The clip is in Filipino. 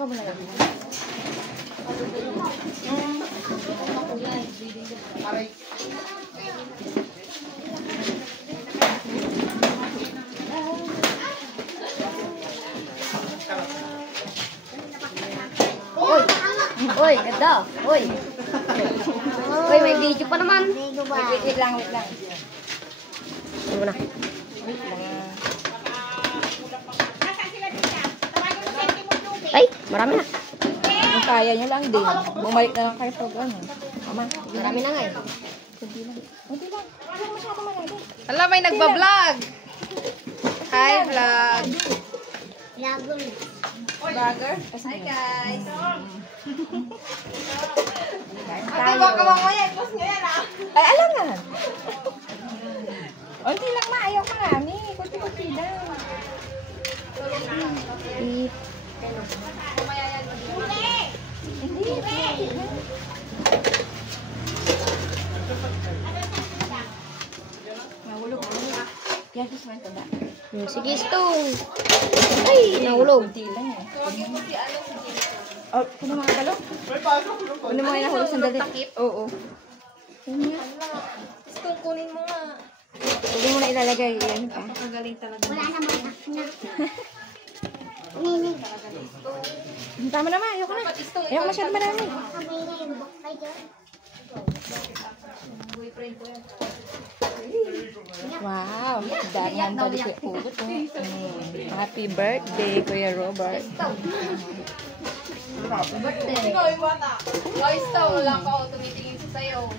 ka muna lang. Uy! Uy, ganda! Uy! Uy, may video pa naman! Wait lang. Ano na? Ay, marami na. Kung kaya nyo lang din. Bumalik na lang kayo pag ano. Mama. Marami na nga eh. Kunti lang. Hindi masyado marami. Hala, may nagbablog. Hi, vlog. Vlogger? Hi, guys. Tayo. Baka mamaya, i-post nyo yan, ah. Ay, alangan. Kunti lang ma. Ayaw marami. Kunti lang. Hindi. Nahulog. Yan, gusto mo yung tanda. Sige, Stone. Ay, nahulog. Kunti lang eh. Oh, kuno mga galo? Kuno mga nahulog sandali. Oo. Gusto kunin mo nga. Huwag mo na ilalagay yan pa. Napakagaling talaga. Tama naman, ayoko na. Ayoko masyado marami. Wow, dangan pa di ko ugot. Happy birthday, Kuya Robert. Ikaw yung bata. Guys, wala ka ako tumitingin sa sayo.